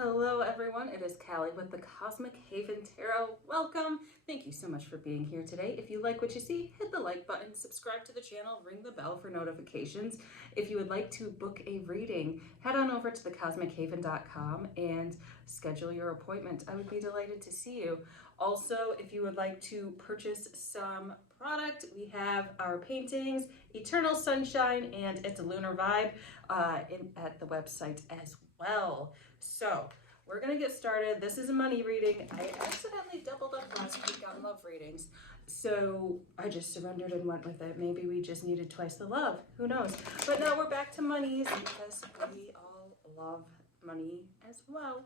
Hello everyone, it is Callie with the Cosmic Haven Tarot. Welcome! Thank you so much for being here today. If you like what you see, hit the like button, subscribe to the channel, ring the bell for notifications. If you would like to book a reading, head on over to thecosmichaven.com and schedule your appointment. I would be delighted to see you. Also, if you would like to purchase some product, we have our paintings, Eternal Sunshine and It's a Lunar Vibe at the website as well. So we're gonna get started. This is a money reading. I accidentally doubled up last week on love readings, so I just surrendered and went with it. Maybe we just needed twice the love, who knows? But now we're back to monies because we all love money as well.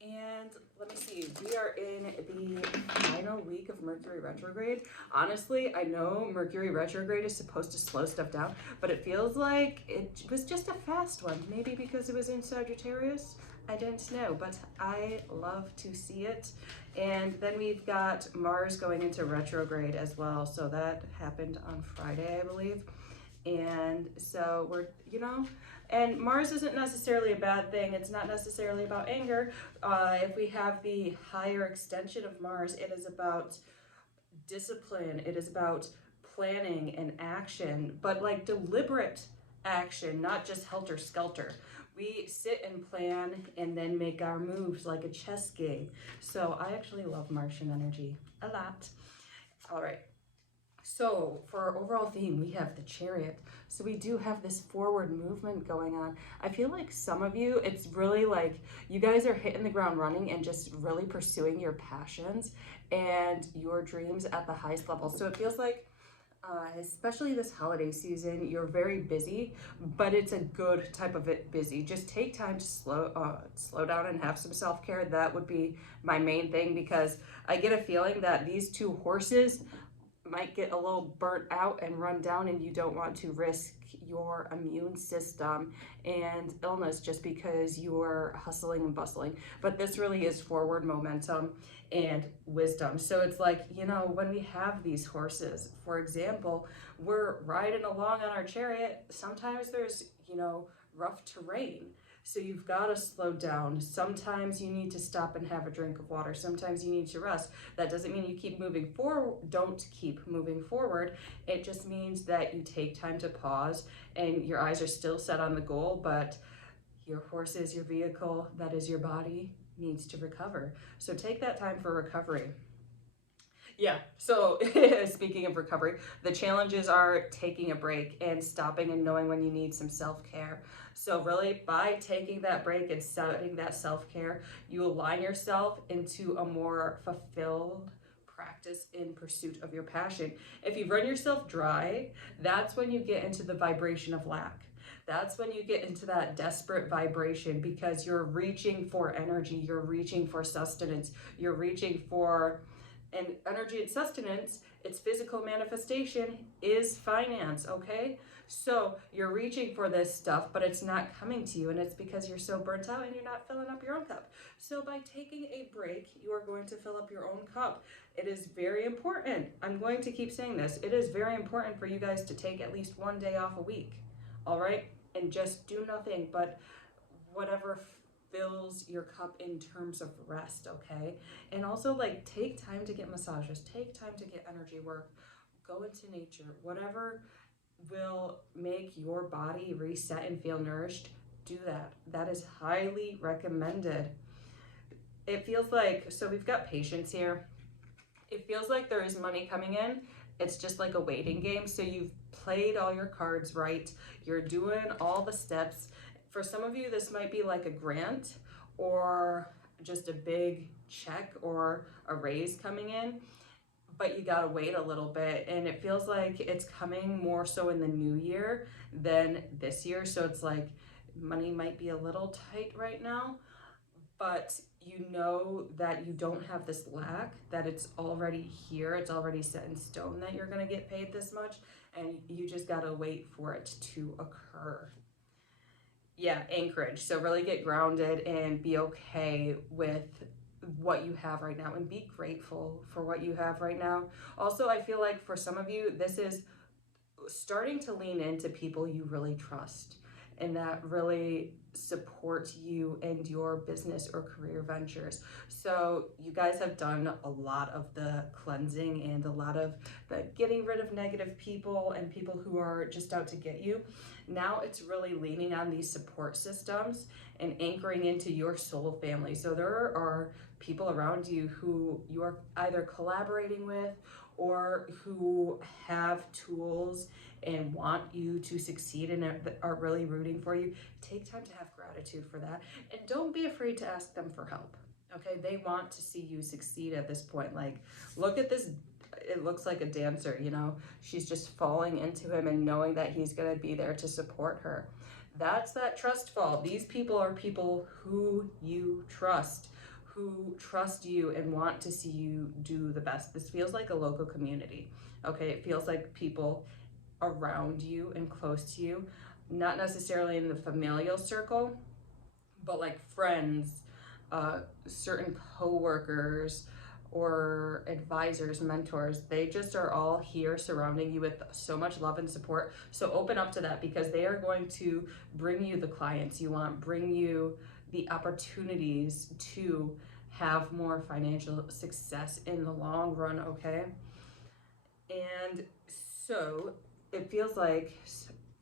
And let me see, we are in the final week of Mercury retrograde. Honestly, I know Mercury retrograde is supposed to slow stuff down, but it feels like it was just a fast one. Maybe because it was in Sagittarius, I didn't know, but I love to see it. And then we've got Mars going into retrograde as well. So that happened on Friday, I believe. And so we're, and Mars isn't necessarily a bad thing. It's not necessarily about anger. If we have the higher extension of Mars, it is about discipline. It is about planning and action, but like deliberate action, not just helter-skelter. We sit and plan and then make our moves like a chess game. So I actually love Martian energy a lot. All right. So for our overall theme, we have the Chariot. So we do have this forward movement going on. I feel like some of you, it's really like you guys are hitting the ground running and just really pursuing your passions and your dreams at the highest level. So it feels like, especially this holiday season, you're very busy, but it's a good type of busy. Just take time to slow down and have some self-care. That would be my main thing, because I get a feeling that these two horses might get a little burnt out and run down, and you don't want to risk your immune system and illness just because you're hustling and bustling. But this really is forward momentum and wisdom. So it's like, when we have these horses, for example, we're riding along on our chariot, sometimes there's, rough terrain. So you've got to slow down. Sometimes you need to stop and have a drink of water. Sometimes you need to rest. That doesn't mean you keep moving forward. Don't keep moving forward. It just means that you take time to pause and your eyes are still set on the goal, but your horse is your vehicle, that is your body, needs to recover. So take that time for recovery. Yeah, so speaking of recovery, the challenges are taking a break and stopping and knowing when you need some self-care. So really, by taking that break and setting that self-care, you align yourself into a more fulfilled practice in pursuit of your passion. If you run yourself dry, that's when you get into the vibration of lack. That's when you get into that desperate vibration, because you're reaching for energy, you're reaching for sustenance, you're reaching for, and energy and sustenance, its physical manifestation is finance, okay? So you're reaching for this stuff, but it's not coming to you, and it's because you're so burnt out and you're not filling up your own cup. So by taking a break, you are going to fill up your own cup. It is very important. I'm going to keep saying this. It is very important for you guys to take at least one day off a week, all right? And just do nothing but whatever fills your cup in terms of rest, okay? And also, like, take time to get massages, take time to get energy work, go into nature, whatever will make your body reset and feel nourished, do that. That is highly recommended. It feels like, so we've got patience here. It feels like there is money coming in. It's just like a waiting game. So you've played all your cards right. You're doing all the steps. For some of you, this might be like a grant or just a big check or a raise coming in, but you gotta wait a little bit, and it feels like it's coming more so in the new year than this year. So it's like money might be a little tight right now, but you know that you don't have this lack, that it's already here, it's already set in stone that you're gonna get paid this much, and you just gotta wait for it to occur. Yeah, anchorage. So really get grounded and be okay with what you have right now and be grateful for what you have right now. Also, I feel like for some of you, this is starting to lean into people you really trust, and that really support you and your business or career ventures. So you guys have done a lot of the cleansing and a lot of the getting rid of negative people and people who are just out to get you. Now it's really leaning on these support systems and anchoring into your soul family. So there are people around you who you are either collaborating with or who have tools and want you to succeed and are really rooting for you. Take time to have gratitude for that, and don't be afraid to ask them for help. Okay, they want to see you succeed at this point. Like, look at this, it looks like a dancer, you know, she's just falling into him and knowing that he's going to be there to support her. That's that trust fall. These people are people who you trust, who trust you and want to see you do the best. This feels like a local community. Okay, it feels like people around you and close to you, not necessarily in the familial circle, but like friends, certain co-workers or advisors, mentors. They just are all here surrounding you with so much love and support. So open up to that, because they are going to bring you the clients you want, bring you the opportunities to have more financial success in the long run. Okay, and so it feels like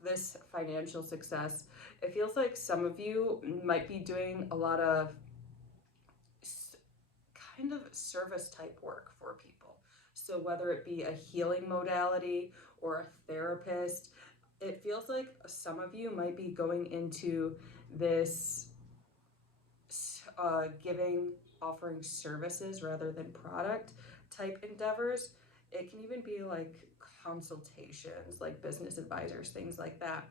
this financial success, it feels like some of you might be doing a lot of kind of service type work for people. So whether it be a healing modality or a therapist, it feels like some of you might be going into this offering services rather than product type endeavors. It can even be like consultations, like business advisors, things like that,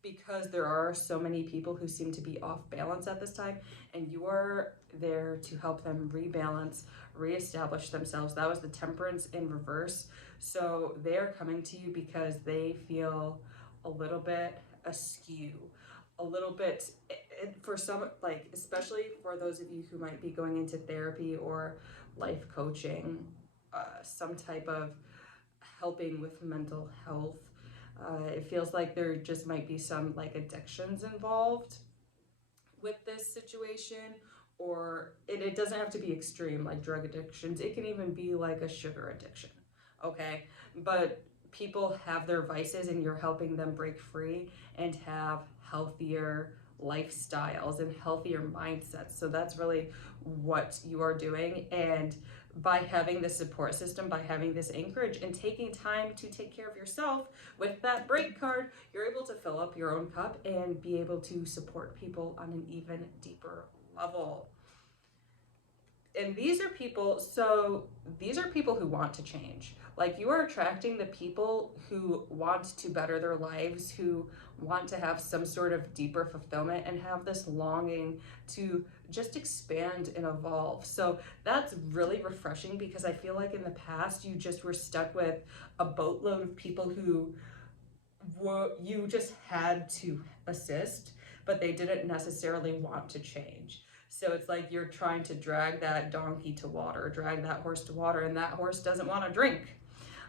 because there are so many people who seem to be off balance at this time, and you are there to help them rebalance, reestablish themselves. That was the Temperance in reverse. So they're coming to you because they feel a little bit askew, a little bit, for some, like especially for those of you who might be going into therapy or life coaching, some type of helping with mental health. It feels like there just might be some like addictions involved with this situation, or it doesn't have to be extreme like drug addictions. It can even be like a sugar addiction. Okay, but people have their vices and you're helping them break free and have healthier lifestyles and healthier mindsets. So that's really what you are doing. And by having this support system, by having this anchorage and taking time to take care of yourself with that break card, you're able to fill up your own cup and be able to support people on an even deeper level. And these are people who want to change. Like, you are attracting the people who want to better their lives, who want to have some sort of deeper fulfillment and have this longing to just expand and evolve. So that's really refreshing, because I feel like in the past you just were stuck with a boatload of people who you just had to assist, but they didn't necessarily want to change. So it's like you're trying to drag that donkey to water, drag that horse to water, and that horse doesn't want to drink.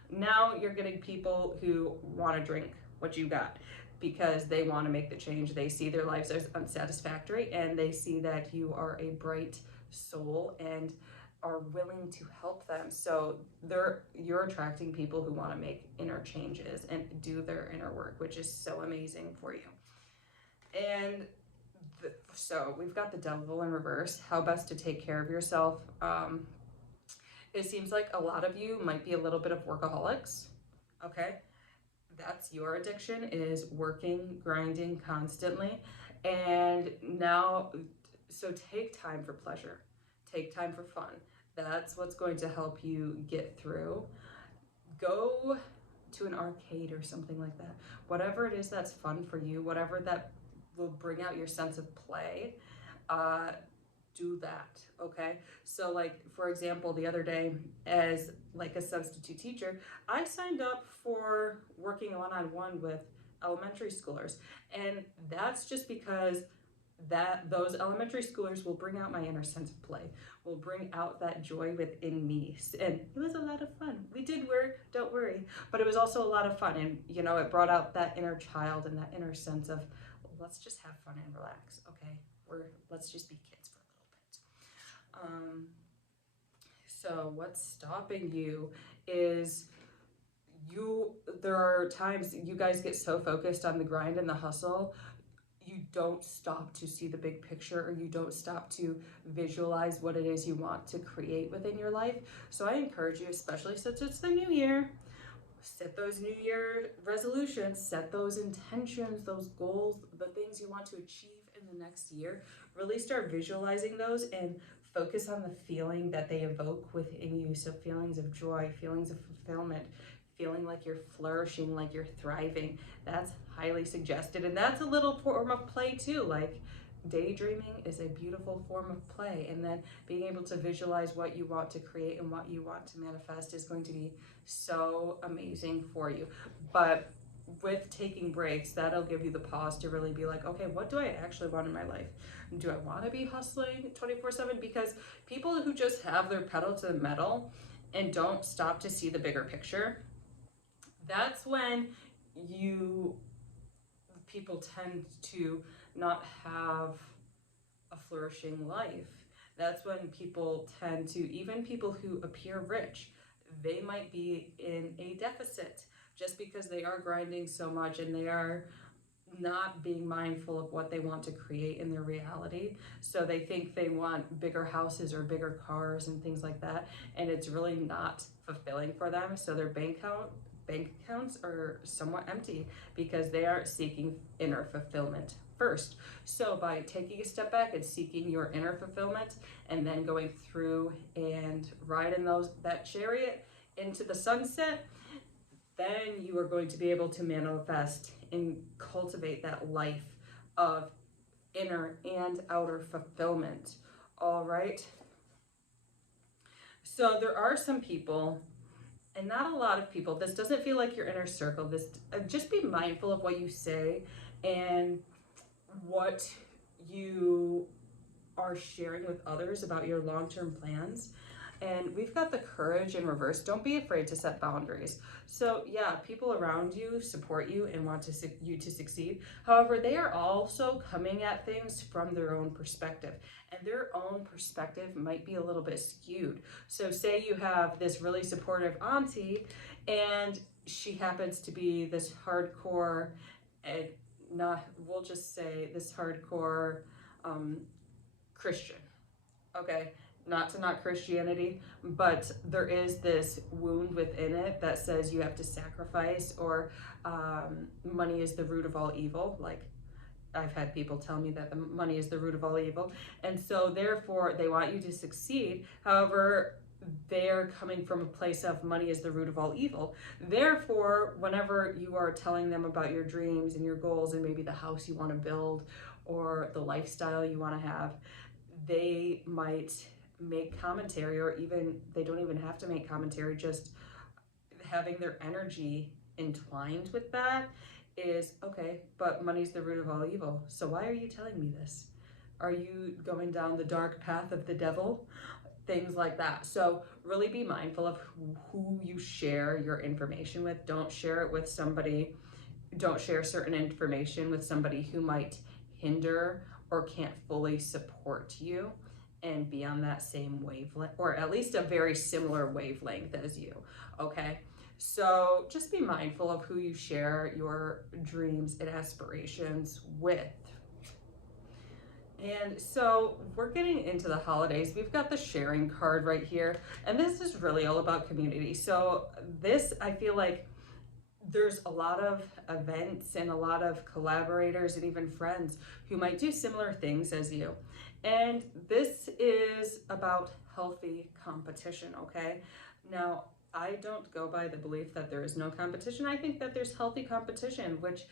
Now you're getting people who want to drink what you got, because they want to make the change. They see their lives as unsatisfactory, and they see that you are a bright soul and are willing to help them. So you're attracting people who want to make inner changes and do their inner work, which is so amazing for you. And so we've got the Devil in reverse, how best to take care of yourself. It seems like a lot of you might be a little bit of workaholics. Okay, that's your addiction, is working, grinding constantly. And now, so take time for pleasure, take time for fun. That's what's going to help you get through. Go to an arcade or something like that. Whatever it is that's fun for you, whatever that will bring out your sense of play, do that. Okay, so like, for example, the other day, as like a substitute teacher, I signed up for working one-on-one with elementary schoolers, and that's just because those elementary schoolers will bring out my inner sense of play, will bring out that joy within me. And it was a lot of fun. We did work, don't worry, but it was also a lot of fun. And you know, it brought out that inner child and that inner sense of let's just have fun and relax, okay? Let's just be kids for a little bit. So what's stopping you is there are times you guys get so focused on the grind and the hustle, you don't stop to see the big picture, or you don't stop to visualize what it is you want to create within your life. So I encourage you, especially since it's the new year, set those new year resolutions, set those intentions, those goals, the things you want to achieve in the next year. Really start visualizing those and focus on the feeling that they evoke within you. So feelings of joy, feelings of fulfillment, feeling like you're flourishing, like you're thriving. That's highly suggested. And that's a little form of play too. Like daydreaming is a beautiful form of play. And then being able to visualize what you want to create and what you want to manifest is going to be so amazing for you. But with taking breaks, that'll give you the pause to really be like, okay, what do I actually want in my life? Do I want to be hustling 24/7? Because people who just have their pedal to the metal and don't stop to see the bigger picture, that's when people tend to not have a flourishing life. That's when people tend to, even people who appear rich, they might be in a deficit just because they are grinding so much and they are not being mindful of what they want to create in their reality. So they think they want bigger houses or bigger cars and things like that, and it's really not fulfilling for them. So their bank accounts are somewhat empty because they aren't seeking inner fulfillment first. So by taking a step back and seeking your inner fulfillment, and then going through and riding that chariot into the sunset, then you are going to be able to manifest and cultivate that life of inner and outer fulfillment. All right. So there are some people, and not a lot of people, this doesn't feel like your inner circle. Just be mindful of what you say and what you are sharing with others about your long-term plans. And we've got the courage in reverse. Don't be afraid to set boundaries. So yeah, people around you support you and want you to succeed. However, they are also coming at things from their own perspective, and their own perspective might be a little bit skewed. So say you have this really supportive auntie, and she happens to be this hardcore, we'll just say this hardcore Christian, okay? Not to knock Christianity, but there is this wound within it that says you have to sacrifice, or money is the root of all evil. Like, I've had people tell me that the money is the root of all evil, and so therefore they want you to succeed. However, they're coming from a place of money is the root of all evil. Therefore, whenever you are telling them about your dreams and your goals and maybe the house you want to build or the lifestyle you want to have, they might make commentary, or even they don't even have to make commentary, just having their energy entwined with that is, okay, but money's the root of all evil, so why are you telling me this? Are you going down the dark path of the devil? Things like that. So really be mindful of who you share your information with. Don't share certain information with somebody who might hinder or can't fully support you and be on that same wavelength, or at least a very similar wavelength as you, okay? So just be mindful of who you share your dreams and aspirations with. And so we're getting into the holidays. We've got the sharing card right here, and this is really all about community. So this, I feel like there's a lot of events and a lot of collaborators and even friends who might do similar things as you. And this is about healthy competition, okay? Now, I don't go by the belief that there is no competition. I think that there's healthy competition, which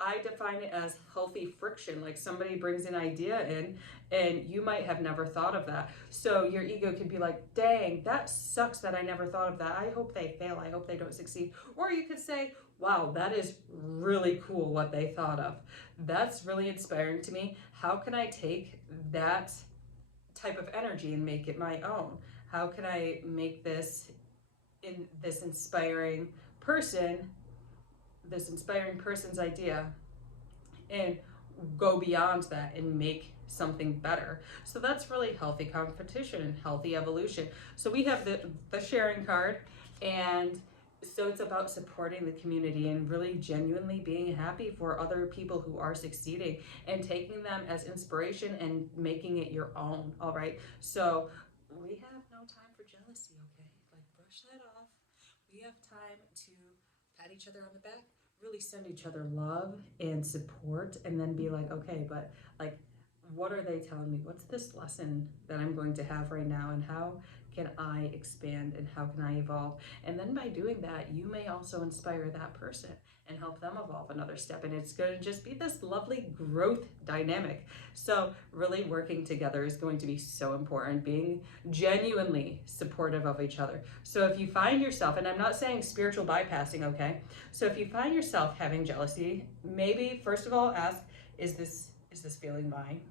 I define it as healthy friction. Like somebody brings an idea in and you might have never thought of that. So your ego could be like, dang, that sucks that I never thought of that. I hope they fail. I hope they don't succeed. Or you could say, wow, that is really cool what they thought of. That's really inspiring to me. How can I take that type of energy and make it my own? How can I make this inspiring person's idea, and go beyond that and make something better. So that's really healthy competition and healthy evolution. So we have the sharing card, and so it's about supporting the community and really genuinely being happy for other people who are succeeding and taking them as inspiration and making it your own. All right. So we have no time for jealousy, okay? Like, brush that off. We have time to pat each other on the back, really send each other love and support, and then be like, okay, but like, what are they telling me? What's this lesson that I'm going to have right now? And how can I expand and how can I evolve? And then by doing that, you may also inspire that person and help them evolve another step. And it's going to just be this lovely growth dynamic. So really working together is going to be so important, being genuinely supportive of each other. So if you find yourself, and I'm not saying spiritual bypassing, okay? So if you find yourself having jealousy, maybe first of all ask, is this feeling mine?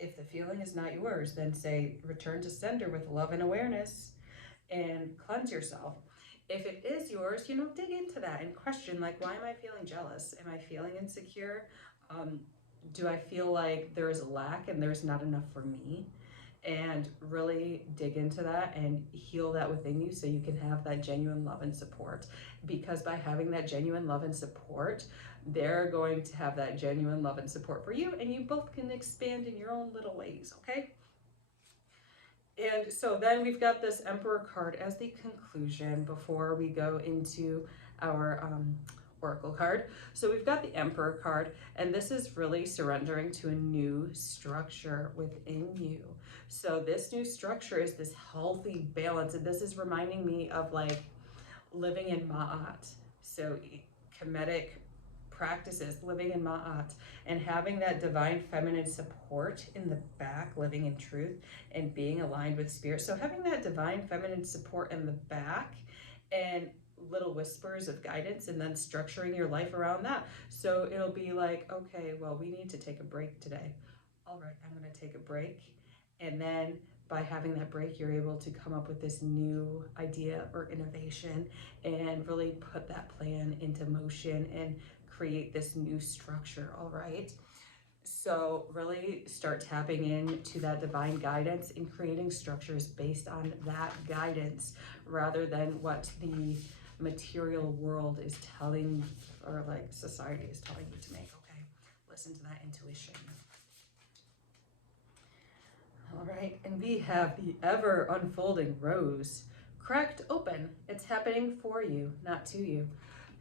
If the feeling is not yours, then say return to sender with love and awareness and cleanse yourself. If it is yours, dig into that and question, like, why am I feeling jealous? Am I feeling insecure? Do I feel like there is a lack and there's not enough for me? And really dig into that and heal that within you so you can have that genuine love and support. Because by having that genuine love and support, they're going to have that genuine love and support for you, and you both can expand in your own little ways, okay? And so then we've got this Emperor card as the conclusion before we go into our Oracle card. So we've got the Emperor card, and this is really surrendering to a new structure within you. So this new structure is this healthy balance, and this is reminding me of like living in Ma'at. So Kemetic practices, living in Ma'at, and having that divine feminine support in the back, living in truth and being aligned with spirit. So having that divine feminine support in the back and little whispers of guidance, and then structuring your life around that. So it'll be like, okay, well, we need to take a break today. All right, I'm going to take a break. And then by having that break, you're able to come up with this new idea or innovation and really put that plan into motion and create this new structure. All right. So really start tapping into that divine guidance and creating structures based on that guidance rather than what the material world is telling, or like society is telling you to make. Okay. Listen to that intuition. All right, and we have the ever unfolding rose cracked open. It's happening for you, not to you.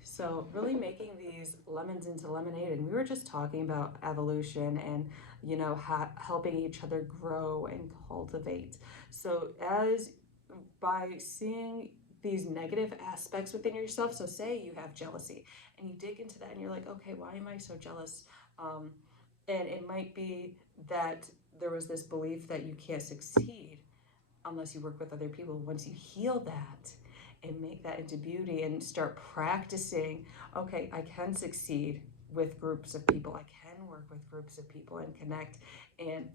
So really making these lemons into lemonade. And we were just talking about evolution and, helping each other grow and cultivate. So as by seeing these negative aspects within yourself, so say you have jealousy and you dig into that and you're like, okay, why am I so jealous? And it might be that there was this belief that you can't succeed unless you work with other people. Once you heal that and make that into beauty and start practicing, okay, I can succeed with groups of people. I can work with groups of people and connect and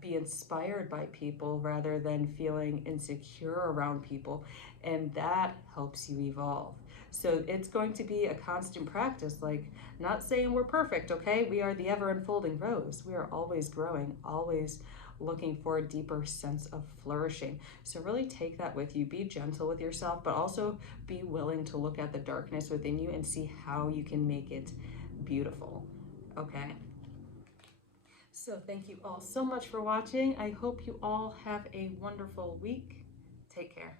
be inspired by people rather than feeling insecure around people. And that helps you evolve. So it's going to be a constant practice, like not saying we're perfect, okay? We are the ever unfolding rose. We are always growing, always looking for a deeper sense of flourishing. So really take that with you. Be gentle with yourself, but also be willing to look at the darkness within you and see how you can make it beautiful, okay? So thank you all so much for watching. I hope you all have a wonderful week. Take care.